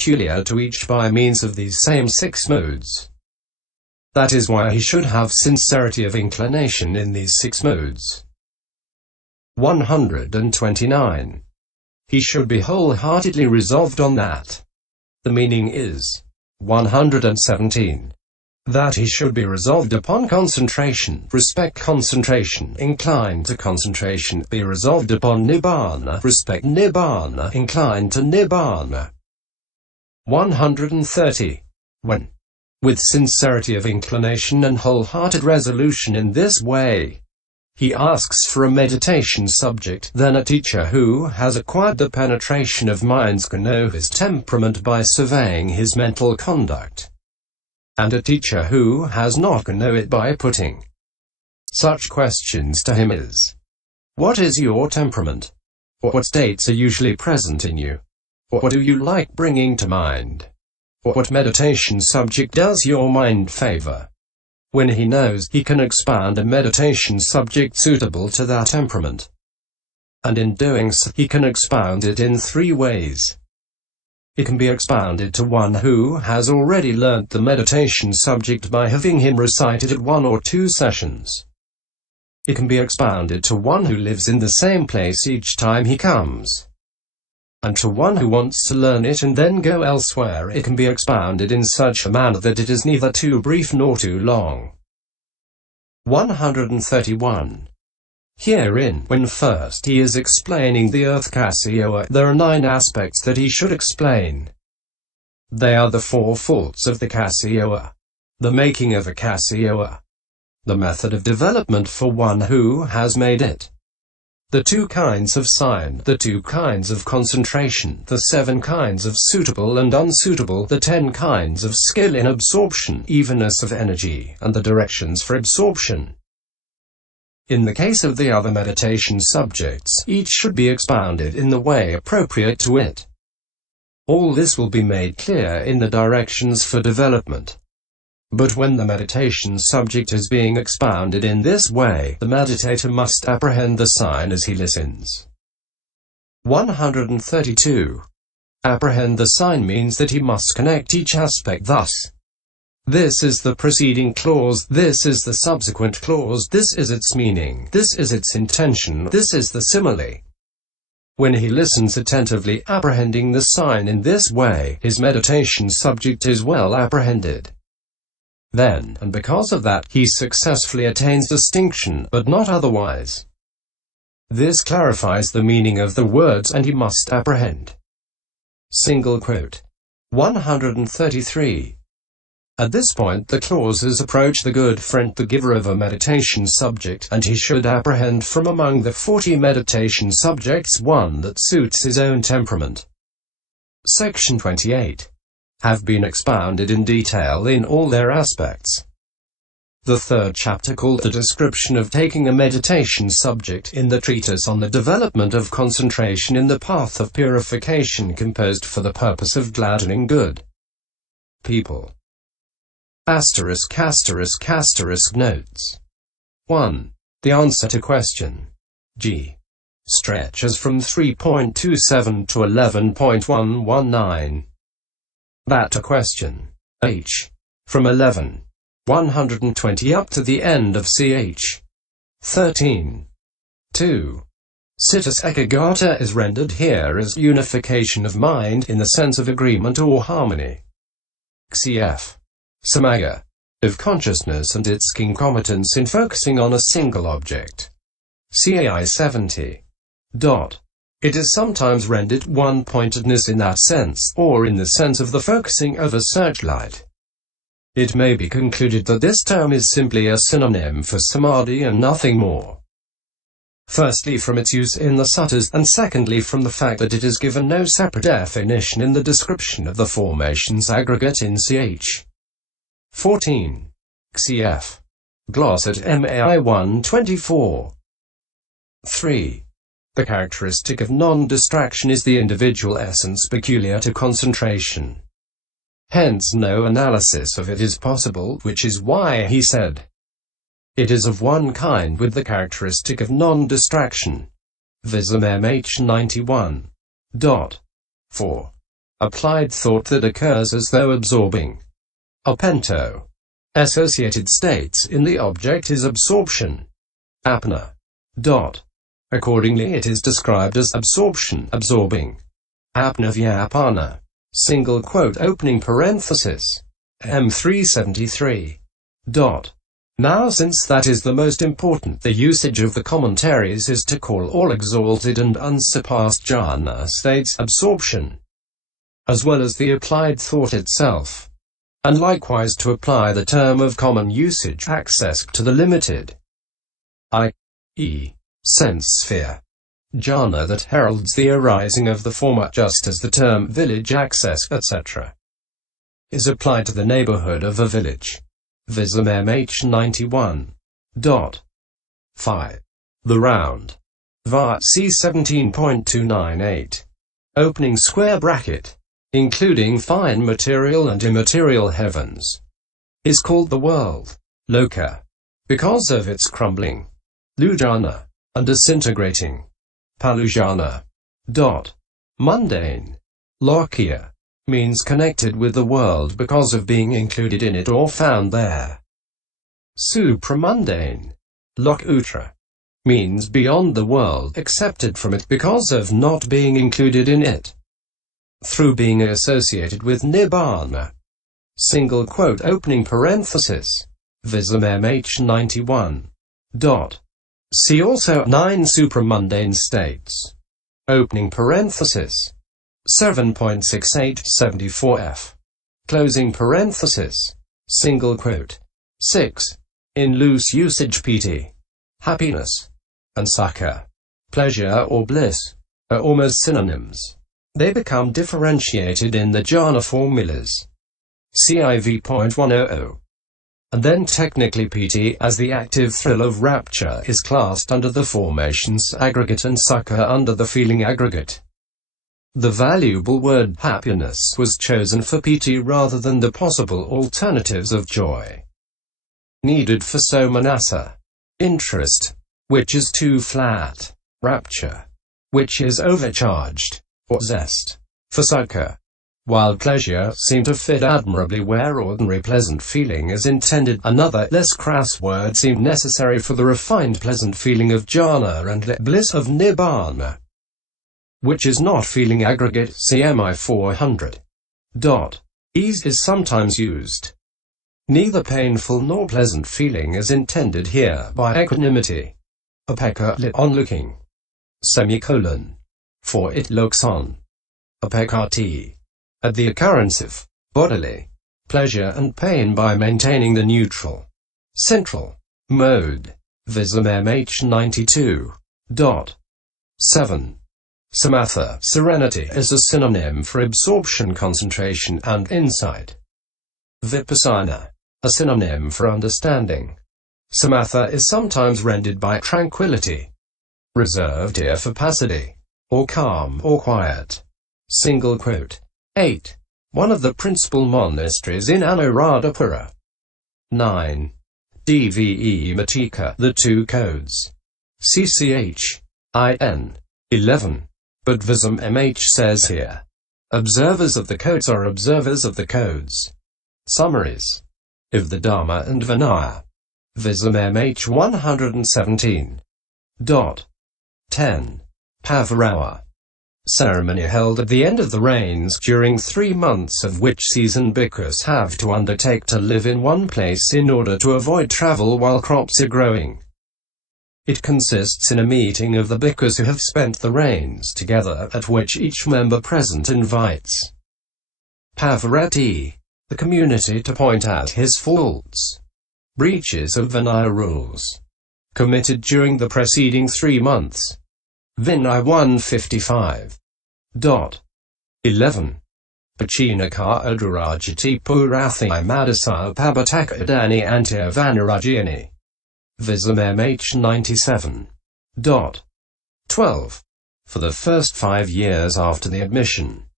peculiar to each by means of these same 6 modes. That is why he should have sincerity of inclination in these 6 modes. 129. He should be wholeheartedly resolved on that. The meaning is 117. That he should be resolved upon concentration, respect concentration, inclined to concentration, be resolved upon nibbana, respect nibbana, inclined to nibbana. 130. When, with sincerity of inclination and wholehearted resolution in this way, he asks for a meditation subject, then a teacher who has acquired the penetration of minds can know his temperament by surveying his mental conduct. And a teacher who has not can know it by putting such questions to him as, what is your temperament? What states are usually present in you? What do you like bringing to mind? What meditation subject does your mind favor? When he knows, he can expound a meditation subject suitable to that temperament. And in doing so, he can expound it in 3 ways. It can be expounded to one who has already learnt the meditation subject by having him recited at 1 or 2 sessions. It can be expounded to one who lives in the same place each time he comes. And to one who wants to learn it and then go elsewhere, it can be expounded in such a manner that it is neither too brief nor too long. 131. Herein, when first he is explaining the earth Cassioa, there are 9 aspects that he should explain. They are the 4 faults of the Cassioa, the making of a Cassioa, the method of development for one who has made it, the 2 kinds of sign, the 2 kinds of concentration, the 7 kinds of suitable and unsuitable, the 10 kinds of skill in absorption, evenness of energy, and the directions for absorption. In the case of the other meditation subjects, each should be expounded in the way appropriate to it. All this will be made clear in the directions for development. But when the meditation subject is being expounded in this way, the meditator must apprehend the sign as he listens. 132. Apprehend the sign means that he must connect each aspect thus. This is the preceding clause, this is the subsequent clause, this is its meaning, this is its intention, this is the simile. When he listens attentively, apprehending the sign in this way, his meditation subject is well apprehended. Then, and because of that, he successfully attains distinction, but not otherwise. This clarifies the meaning of the words, and he must apprehend. Single quote. 133. At this point the clauses approach the good friend, the giver of a meditation subject, and he should apprehend from among the 40 meditation subjects one that suits his own temperament. Section 28. Have been expounded in detail in all their aspects. The 3rd chapter, called The Description of Taking a Meditation Subject, in the treatise on the development of concentration in the path of purification, composed for the purpose of gladdening good people. ***** Notes. 1. The answer to question G stretches from 3.27 to 11.119. That to question H from 11.120 up to the end of ch. 13. 2. Citus ekagata is rendered here as unification of mind in the sense of agreement or harmony. Cf. Samaga of consciousness and its concomitants in focusing on a single object. CAI 70. It is sometimes rendered one-pointedness in that sense, or in the sense of the focusing of a searchlight. It may be concluded that this term is simply a synonym for samadhi and nothing more. Firstly from its use in the suttas, and secondly from the fact that it is given no separate definition in the description of the formations aggregate in ch. 14. Cf. Gloss at MAI 124. 3. The characteristic of non-distraction is the individual essence peculiar to concentration. Hence no analysis of it is possible, which is why he said, it is of one kind with the characteristic of non-distraction. Visum MH 91. 4. applied thought that occurs as though absorbing. Apento. Associated states in the object is absorption. Apna. Accordingly it is described as absorption, absorbing. Apnavyapana. Single quote opening parenthesis. M373. Now since that is the most important, the usage of the commentaries is to call all exalted and unsurpassed jhana states absorption, as well as the applied thought itself, and likewise to apply the term of common usage access to the limited, i.e., sense sphere, jhana that heralds the arising of the former, just as the term village access, etc., is applied to the neighborhood of a village. Vism MH 91. 5. The round. var. C 17.298. Opening square bracket, including fine material and immaterial heavens, is called the world, loka, because of its crumbling, lujana, and disintegrating, palujana. Mundane, lokya, means connected with the world because of being included in it or found there. Supramundane, lokutra, means beyond the world, accepted from it because of not being included in it, through being associated with nibbana. Single quote opening parenthesis. Vism MH 91. See also 9 supramundane states. Opening parenthesis. 7.6874f. Closing parenthesis. Single quote. 6. In loose usage piti, happiness, and sukha, pleasure or bliss, are almost synonyms. They become differentiated in the jhana formulas. CIV.100. And then technically piti, as the active thrill of rapture, is classed under the formations aggregate and sukha under the feeling aggregate. The valuable word happiness was chosen for piti rather than the possible alternatives of joy needed for somanasa, interest, which is too flat, rapture, which is overcharged, or zest, for sukha, while pleasure seemed to fit admirably where ordinary pleasant feeling is intended. Another, less crass word seemed necessary for the refined pleasant feeling of jhana and bliss of nibbana, which is not feeling aggregate. CMI 400. Ease is sometimes used. Neither painful nor pleasant feeling is intended here by equanimity. Apeka on looking. Semicolon. For it looks on. Apekati. At the occurrence of bodily pleasure and pain by maintaining the neutral, central mode. Vism MH 92. 7. Samatha, serenity, is a synonym for absorption, concentration, and insight. Vipassana, a synonym for understanding. Samatha is sometimes rendered by tranquility, reserved here for passivity, or calm or quiet. Single quote. 8. One of the principal monasteries in Anuradhapura. 9. Dve Matika, the two codes. CCH. IN. 11. But Vism MH says here, observers of the codes are observers of the codes. Summaries of the Dharma and Vinaya. Vism MH 117. 10. Pavarawa. Ceremony held at the end of the rains during 3 months, of which season bhikkhus have to undertake to live in one place in order to avoid travel while crops are growing. It consists in a meeting of the bhikkhus who have spent the rains together, at which each member present invites Pavarati, the community, to point out his faults, breaches of Vinaya rules, committed during the preceding 3 months. Vinaya 155. 11. Pachinaka adurajati purathi madasa pabatakadani antia vanarajini. Vism MH 97. 12. For the first 5 years after the admission,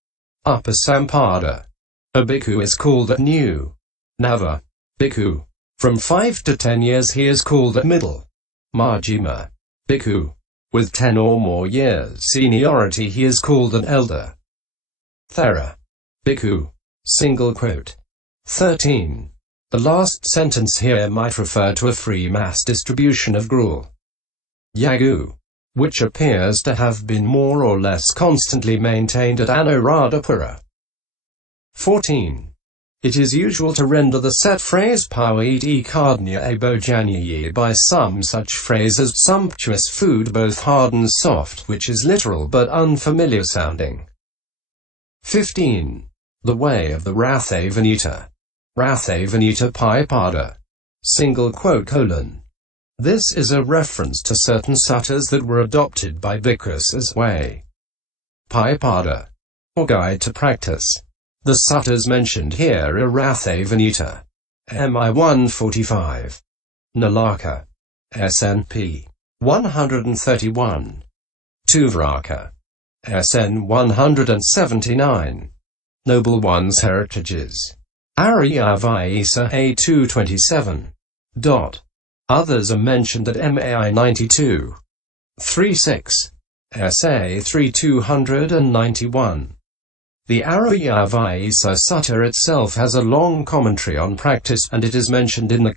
Upasampada, a bhikkhu is called a new Nava bhikkhu. From 5 to 10 years he is called a middle Majjhima bhikkhu. With 10 or more years seniority he is called an elder Thera Bhikkhu. Single quote. 13. The last sentence here might refer to a free mass distribution of gruel. Yagu, which appears to have been more or less constantly maintained at Anuradhapura. 14. It is usual to render the set phrase Pawiti Kardnya Abojanayi by some such phrase as sumptuous food both hard and soft, which is literal but unfamiliar sounding. 15. The way of the Rathavanita. Rathavanita Paipada. Single quote colon. This is a reference to certain suttas that were adopted by bhikkhus as way. Paipada, or guide to practice. The suttas mentioned here are Rathavanita, MI 145, Nalaka, SNP 131, Tuvraka, SN 179, Noble One's Heritages, Aryavayisa A 227. Others are mentioned at MAI 92, 36, SA 3291. The Aryavayisa Sutta itself has a long commentary on practice, and it is mentioned in the